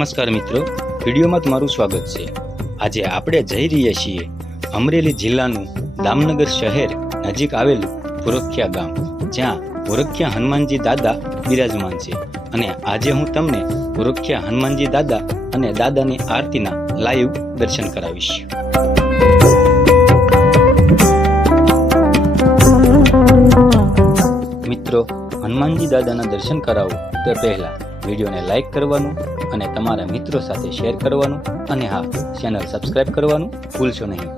નમસ્કાર મિત્રો, વિડીયોમાં તમારું સ્વાગત છે। આજે આપણે જઈ રહ્યા છીએ અમરેલી જિલ્લાનું દામનગર શહેર નજીક આવેલું ભુરખિયા ગામ, જ્યાં ભુરખિયા હનુમાનજી દાદા બિરાજમાન છે। અને આજે હું તમને ભુરખિયા હનુમાનજી દાદા અને દાદાની આરતીના લાઈવ દર્શન કરાવીશ। મિત્રો, હનુમાનજી દાદાના દર્શન કરાવો તે પહેલા વિડીયોને લાઈક કરવાનું અને તમારા મિત્રો સાથે શેર કરવાનું અને હા, ચેનલ સબસ્ક્રાઇબ કરવાનું ભૂલશો નહીં।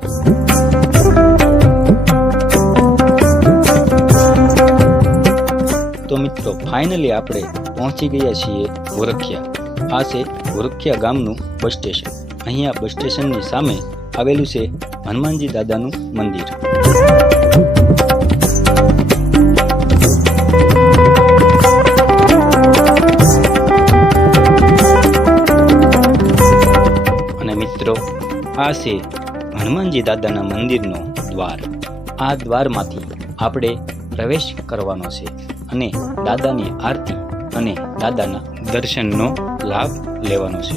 તો મિત્રો, ફાઇનલી આપણે પહોંચી ગયા છીએ ભુરખિયા। આ છે ભુરખિયા ગામનું બસ સ્ટેશન। અહીંયા બસ સ્ટેશનની સામે આવેલું છે હનુમાનજી દાદાનું મંદિર। મિત્રો, આ છે હનુમાનજી દાદાના મંદિરનો દ્વાર। આ દ્વારમાંથી આપણે પ્રવેશ કરવાનો છે અને દાદાની આરતી અને દાદાના દર્શનનો લાભ લેવાનો છે।